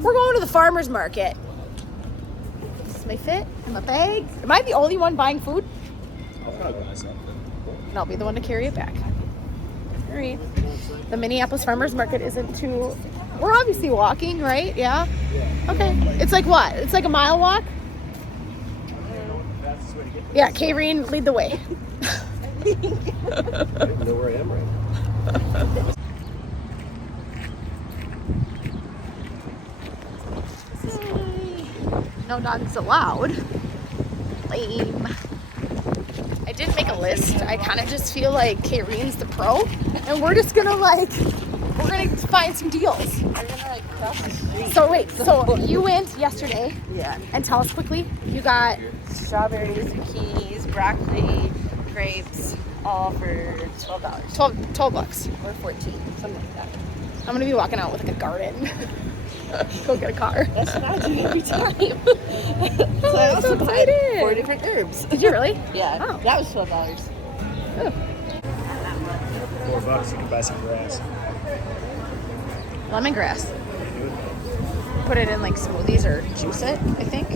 We're going to the farmer's market. This is my fit and my bag. Am I the only one buying food? I'll probably buy something. And I'll be the one to carry it back. All right. The Minneapolis farmer's market isn't too... We're obviously walking, right? Yeah? Okay. It's like what? It's like a mile walk? Yeah, Kayreen, lead the way. I don't know where I am right now. No dogs allowed. Lame. I didn't make a list. I kind of just feel like Kayreen's the pro, and we're just gonna we're gonna find some deals. We're gonna like cross the street. So wait, so you went yesterday, Yeah. and tell us quickly. You got Strawberries, zucchinis, broccoli, grapes, all for $12. 12 bucks. Or 14, something like that. I'm gonna be walking out with like a garden. Go get a car. That's what I do every time. So I I'm also so bought excited. 4 different herbs. Did you really? Yeah. Oh. That was $12. Oh. $4 you can buy some grass. Lemongrass. Put it in like smoothies or juice it, I think.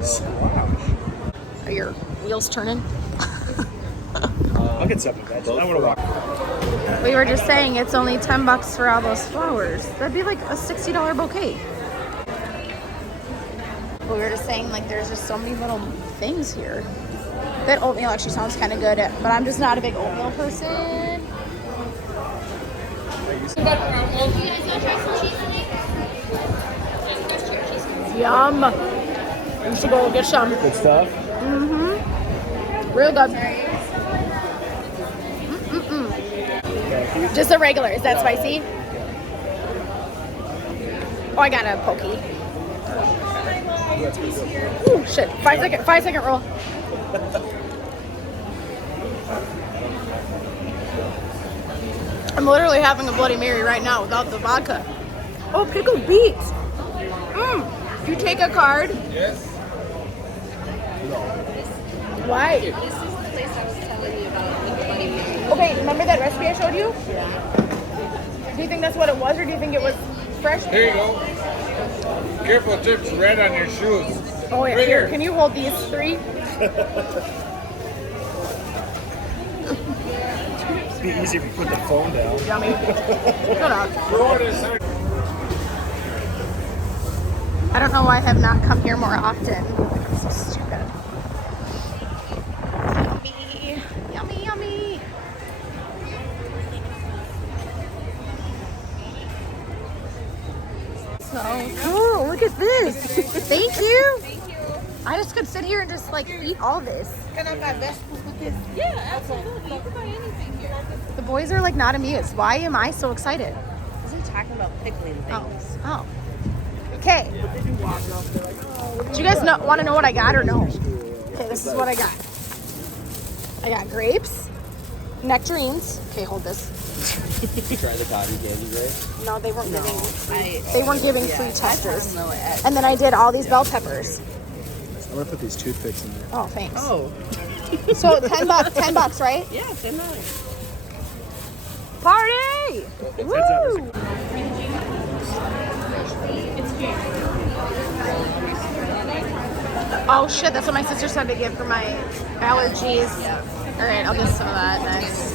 Squash. Are your wheels turning? I'll get something. I want to walk. We were just saying it's only 10 bucks for all those flowers. That'd be like a $60 bouquet. But we were just saying like there's just so many little things here. That oatmeal actually sounds kind of good, but I'm just not a big oatmeal person. Yum. We should go get some. Good stuff. Mm-hmm. Real good. Just a regular. Is that spicy? Oh, I got a pokey. Ooh, shit. 5-second roll. I'm literally having a Bloody Mary right now without the vodka. Oh, pickled beets. You take a card. Yes. Why? This is the place I was telling you about with the Bloody Mary. Okay, remember that recipe I showed you? Yeah. Do you think that's what it was, or do you think it was fresh? There you go. Careful, it drips red on your shoes. Oh, yeah. Right Here, here. can you hold these 3? It'd be easy if you put the phone down. Yummy. Shut up. Throw it inside. I don't know why I have not come here more often. I'm so stupid. Yummy. Yummy, yummy. So cool. Look at this. Thank you. I just could sit here and just like eat all this. Can I buy vegetables with this? Yeah, absolutely. You can buy anything here. The boys are like not amused. Why am I so excited? Because I'm talking about pickling things. Oh. Okay. Do you guys want to know what I got or no? Okay, this is what I got. I got grapes, nectarines. Okay, hold this. Try the cotton candy grapes. No, they weren't giving. I They weren't giving yeah, free I testers. don't know it. And then I did all these bell peppers. I'm gonna put these toothpicks in there. Oh, thanks. Oh. So $10, right? Yeah, $10. Party! Woo! Oh shit, that's what my sister said to give for my allergies. All right, I'll get some of that next.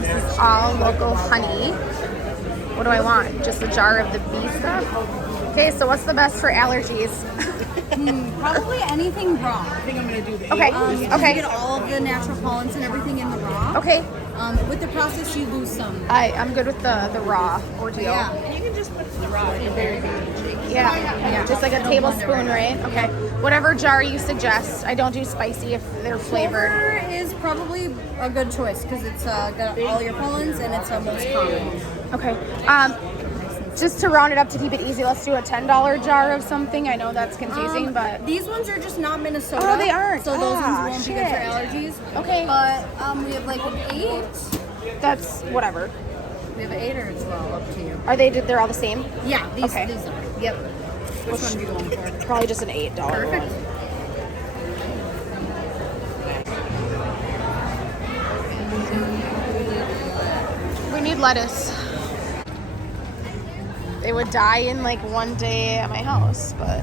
This is all local honey. What do I want? Just a jar of the bee stuff? Okay, so what's the best for allergies? Probably anything raw. I think I'm gonna do the Okay, You okay. get all of the natural pollens and everything in the raw. Okay, With the process, you lose some. I'm good with the raw ordeal. Yeah. And you can just put the raw in there. Yeah, just like a tablespoon, right? Okay. Whatever jar you suggest. I don't do spicy if they're flavored. Clover is probably a good choice because it's got all your pollens and it's most common. Okay. Just to round it up to keep it easy, let's do a $10 jar of something. I know that's confusing, but These ones are just not Minnesota. Oh, they aren't. So those Ah, ones won't be good for shit. allergies. okay. But we have like an 8. That's whatever. We have an 8 or a 12, up to you. Are they're all the same? Yeah, these Okay. are. Yep. Which one do you want for? Probably just an $8 Perfect. one. lettuce. They would die in like one day at my house, but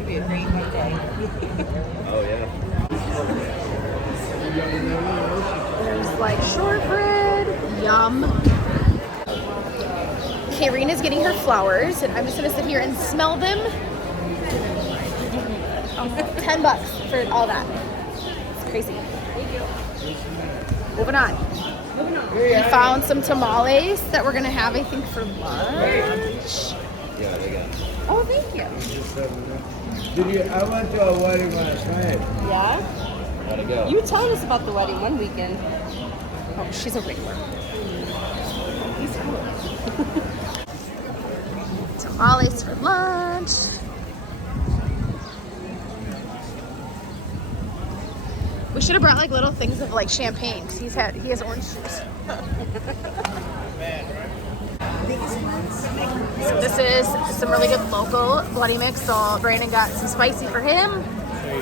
It'd be a great day. Oh yeah. there's like shortbread. Yum. Kayreen is getting her flowers, and I'm just gonna sit here and smell them. $10 for all that. It's crazy. Moving on. We found some tamales that we're gonna have, I think, for lunch. Yeah, they got. Oh, thank you. I went to a wedding last night. Yeah? Gotta go. You told us about the wedding one weekend. Oh, she's a regular. Tamales for lunch. We should have brought like little things of like champagne because he has orange juice. So this is some really good local bloody mix. So Brandon got some spicy for him,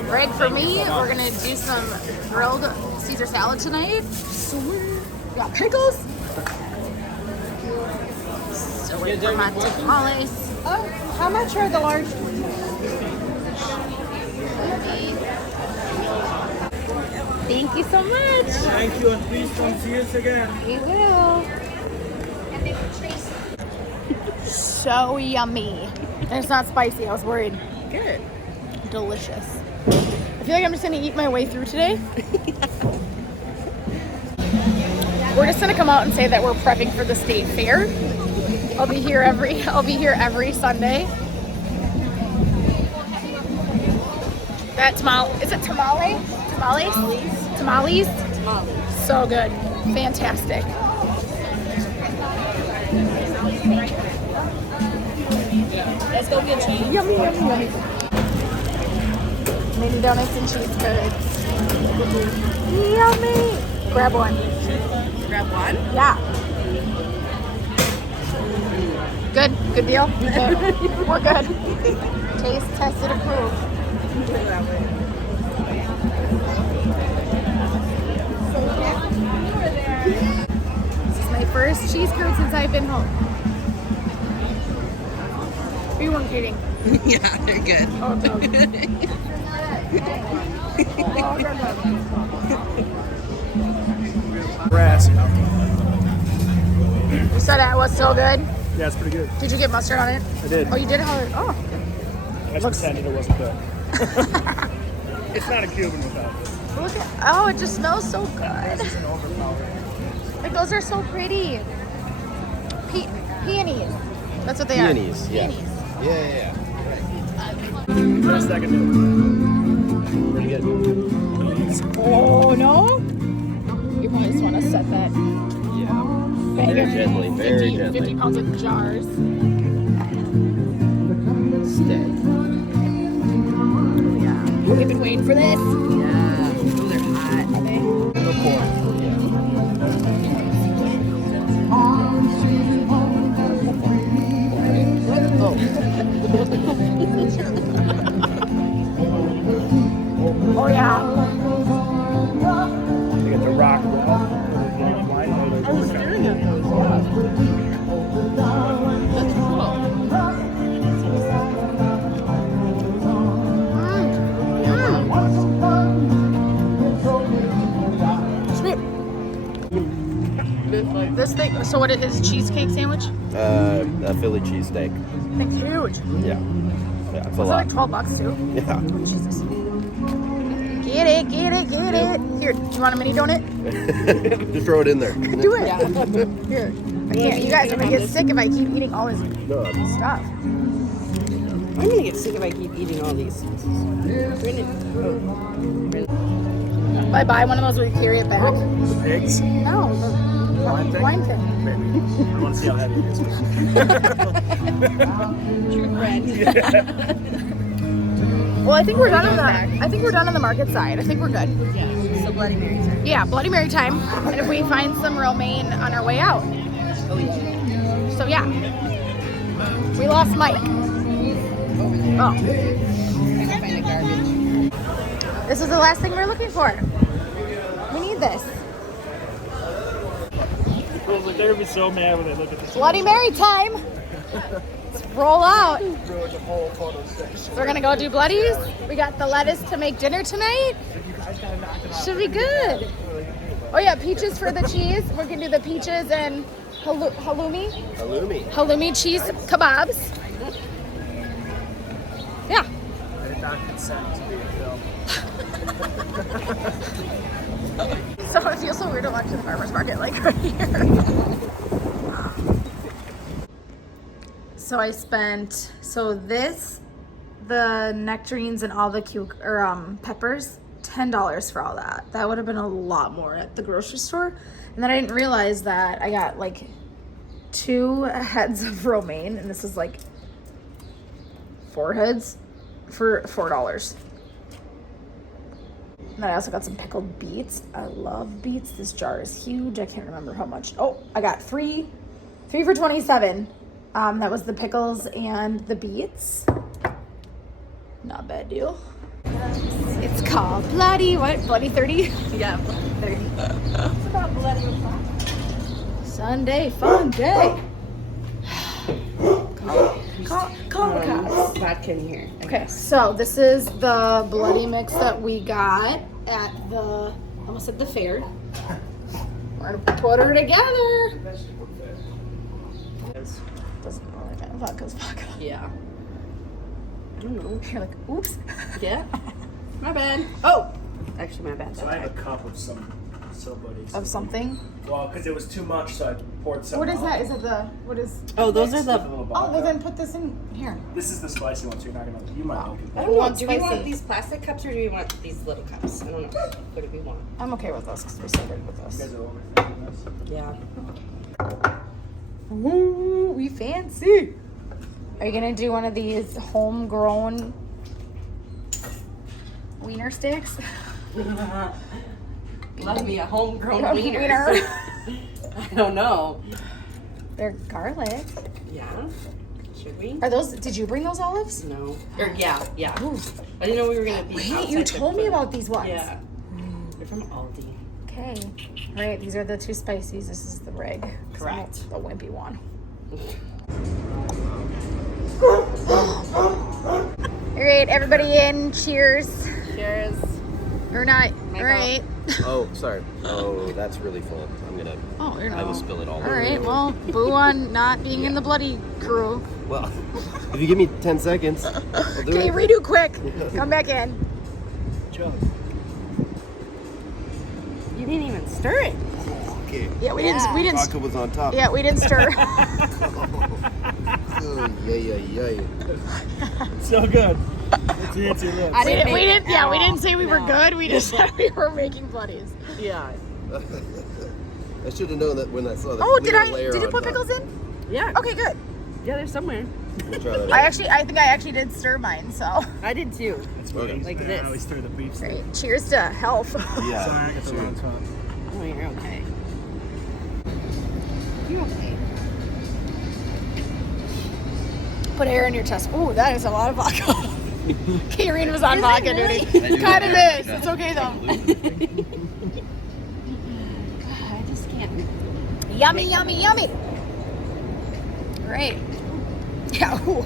bread for me. We're gonna do some grilled Caesar salad tonight. Sweet. Got pickles. So wait for my tamales. Oh, how much are the large ones? Thank you so much. Thank you, and please come see us again. We will. So yummy. And it's not spicy. I was worried. Good. Delicious. I feel like I'm just gonna eat my way through today. We're just gonna come out and say that we're prepping for the state fair. I'll be here every Sunday. That is it tamale? Tamales? Tamales? Tamales. So good. Fantastic. Let's go get change. Yummy, yummy, yummy. Mini donuts and cheese curds. Yummy. Grab one. Grab one. Yeah. Good. Good deal. Good. We're good. Taste tested approved. This is my first cheese curd since I've been home. You weren't kidding. Yeah, they're good. Oh, no. Grass. You said that was so good. Yeah, it's pretty good. Did you get mustard on it? I did. Oh, you did? Oh. I just pretended it wasn't good. It's not a Cuban without it. Look at, oh, it just smells so good. It's an overpowering. Like, those are so pretty. Peonies. That's what they are. Peonies, yeah. Peonies. Yeah. Best I can do. Pretty good. Oh, no? You probably just want to set that Yeah. bag Very of gently, very 50 gently. pounds of jars. Stay. Yeah. We've been waiting for this. Yeah. Oh, they're hot. Are they? Oh, yeah. They get the rock. I was staring at those. That's cool. Sweet. This thing, so what it is, cheesecake sandwich? A Philly cheesesteak. It's huge. Yeah. Yeah, it's a It's like lot. $12 too. Yeah. Jesus. Get it. Here, do you want a mini donut? Just throw it in there. Do it. Here. I can't. You guys are gonna get sick if I keep eating all this No, stuff. I'm gonna get sick if I keep eating all these. If I buy one of those, will you carry it back? The pigs. No, the wine thing. Maybe. I want to see how heavy it is. True friend. Well, I think we're done on the market side. I think we're good. Yeah. So Bloody Mary time. Yeah, Bloody Mary time. And if we find some romaine on our way out. Oh yeah. So yeah. We lost Mike. Oh. I can find the garbage. This is the last thing we're looking for. We need this. was like, they're gonna be so mad when they look at this. Bloody Mary time. Let's roll out. Ruined the whole photo session. So we're gonna go do bloodies. We got the lettuce to make dinner tonight. Should be good. Oh yeah, peaches for the cheese. We're gonna do the peaches and halloumi. Halloumi cheese kebabs. Yeah. I did not consent to being filmed. So it feels so weird to walk to the farmer's market like right here. So I spent, the nectarines and all the peppers, $10 for all that. That would have been a lot more at the grocery store. And then I didn't realize that I got like 2 heads of romaine, and this is like 4 heads for $4. And then I also got some pickled beets. I love beets. This jar is huge. I can't remember how much. Oh, I got 3 for $27. That was the pickles and the beets. Not a bad deal. It's called Bloody, what? Bloody 30? Yeah, 30. It's about Bloody o'clock. Sunday fun day. Call the cops. Vodka in here. Okay, so this is the bloody mix that we got at the, almost at the fair. We're gonna put her together. Doesn't really matter. Vodka's vodka. Yeah. I don't know. You're like, oops. Yeah. My bad. Oh! Actually, my bad. So I have a cup of somebody's. Of something. Well, because it was too much, so I poured some. What is out. that? Is it the, what is? Oh, those are With a the. little Oh, vodka. well then put this in here. This is the spicy one, so you're not gonna. You might like it. I don't know. want Do we want spicy. these plastic cups or do we want these little cups? I don't know. What do we want? I'm okay with this because we're so good with You this. guys are overthinking this. Yeah. Ooh, we fancy. Are you gonna do one of these homegrown wiener sticks? Love me a homegrown Homegrown wiener. wiener. I don't know. They're garlic. Yeah. Should we? Are those? Did you bring those olives? No. Or yeah. Ooh. I didn't know we were gonna be. Wait, outside you the told me food. about these ones. Yeah. They're from Aldi. Okay. All right. These are the 2 spices. This is the rig. 'Cause I'm Correct. The wimpy one. All right, everybody in. Cheers. Cheers. Or not. My All right. Oh, sorry. Oh, that's really full. I'm gonna. Oh, you're I will spill it all All over. right. Well, boo on not being in the bloody crew. Well, if you give me 10 seconds, I'll do Okay, it. redo quick. Come back in. Joe. You didn't even stir it. Okay. Yeah, we didn't. We didn't. Vodka was on top. Yeah, we didn't stir. Oh, yeah. So good. Fancy lips. We didn't. Yeah, we didn't say we were No. good. We just said we were making bloodies. Yeah. I should have known that when I saw the Oh, clear layer did you on put top. pickles in? Yeah. Okay, good. Yeah, they're somewhere. We'll try that I out. think I actually did stir mine. So, I did too. It's what Okay. Like I this. always throw the beef stick. great. Cheers to health. Yeah. Sorry, I got the wrong top. Oh, you're okay. You okay? Put air in your chest. Ooh, that is a lot of vodka. Karen was on vodka duty. Kind of is. It's okay though. I just can't. Yummy, yummy, yummy. All right. Yeah. Ooh.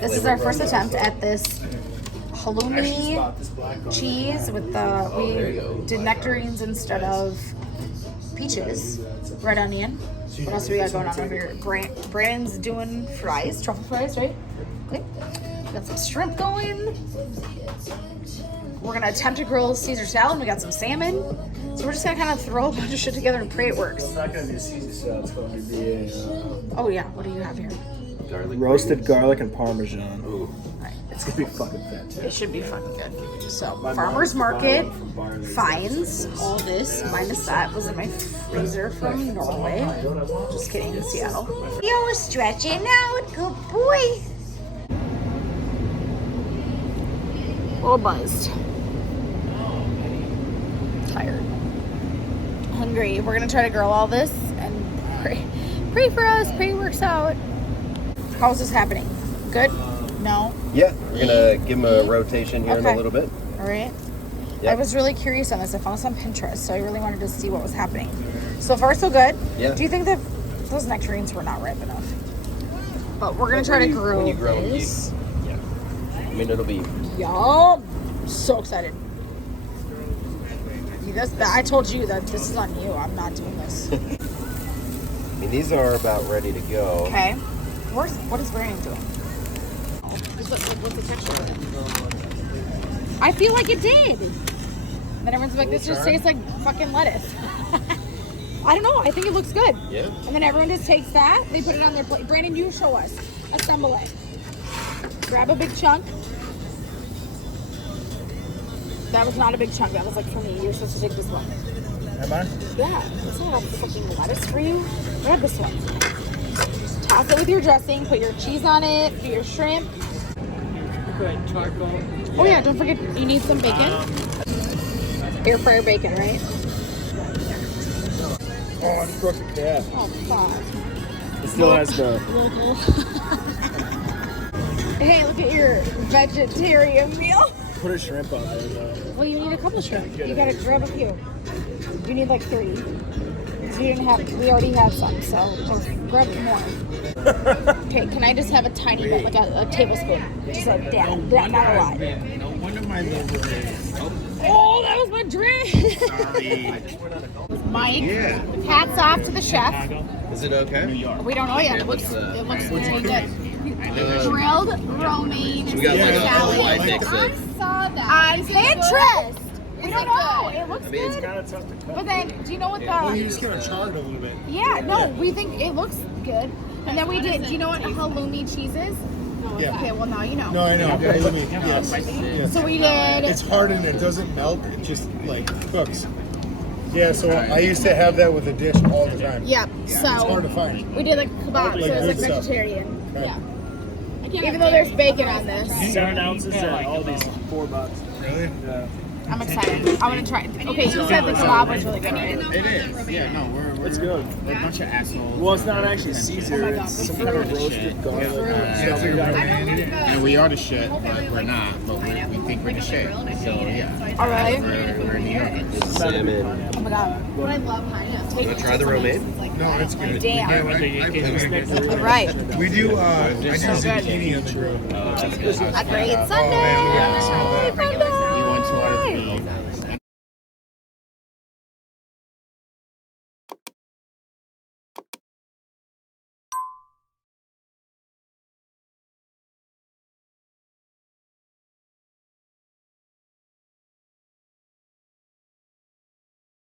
This is our first attempt at this halloumi Spot this black on. cheese with we did nectarines instead of peaches. Red onion. What else do we got going on over here? Brandon's doing fries, truffle fries, right? Okay. Got some shrimp going. We're gonna attempt to grill Caesar salad. We got some salmon. So we're just gonna kind of throw a bunch of shit together and pray it works. It's not going to be a Caesar salad. It's going to be a Oh yeah, what do you have here? Garlic roasted garlic and parmesan. Ooh. Alright, It's going to be fucking fantastic. it should be fucking good. So My farmer's mom's market buying from Barley's. finds all this minus that was in my freezer from Norway. Just kidding, in Seattle. Yo, stretching out, good boy. A little buzzed. Tired. Hungry. We're gonna try to grill all this and pray for us. Pray it works out. How's this happening? Good? No? Yeah, we're gonna give them a rotation here in Okay. a little bit. All right. I was really curious on this. I found this on Pinterest, so I really wanted to see what was happening. So far, so good. Yeah. Do you think that those nectarines were not ripe enough? But we're gonna try to grow When you grow them, this. yeah. I mean, it'll be. Yum! So excited. I told you that this is on you. I'm not doing this. I mean, these are about ready to go. Okay. What is Brandon doing? What's the texture of it? I feel like it did. Then everyone's like, this just tastes like fucking lettuce. I don't know. I think it looks good. Yeah. And then everyone just takes that. They put it on their plate. Brandon, you show us. Assemble it. Grab a big chunk. That was not a big chunk. That was like for me. You're supposed to take this one. Am I? Yeah. That's not fucking lettuce for you. Grab this one. Toss it with your dressing. Put your cheese on it. Do your shrimp. Charcoal. Oh yeah, don't forget you need some bacon. Air fryer bacon, right? Oh, I just broke the cap. Oh fuck. It still has the. Local. Hey, look at your vegetarian meal. Put a shrimp on there though. Well, you need a couple shrimp. You gotta grab a few. You need like 3. So you didn't have. We already had some, so just grab more. Okay, can I just have a tiny bit, like a tablespoon? Just like that, not a lot. No wonder my liver is. Oh, that was my drink. Sorry. Mike, Yeah. hats off to the chef. Is it okay? We don't know yet. It looks really good. Grilled romaine We got like a salad. white mix I it. saw that. On Pinterest. We don't know. It looks I mean, it's good. Kind of tough to cut. But then, do you know what Well, you the? just gotta char it a little bit. Yeah, no, we think it looks good. And then we did. Do you know what halloumi cheese is? Yeah. Okay, well now you know. No, I know. Halloumi. Yes. Yes. So we did. It's hard and it doesn't melt. It just like cooks. Yeah. So I used to have that with a dish all the time. Yep. It's hard to So find. we did like kebab. Like So it's like good stuff. vegetarian. Okay. Yeah. Even though there's bacon on this, 7 ounces at all these $4. Really? Yeah. I'm excited. I want to try it. Okay, you said the kebab was really good, right? It is. Yeah, no, we're It's good. a bunch of assholes. Well, it's not actually Caesar. Oh my God, It's this some is kind of good. roasted garlic. Yeah, stuff we got. and we are the shit, but we're not. But we think we're the shit. So yeah, All right. we're New Yorkers. Salmon. Oh my God. I love pineapple. You want to try the romaine? No, it's good. Damn. All right. We do. I do zucchini on the grill. A great Sunday. Bye-bye.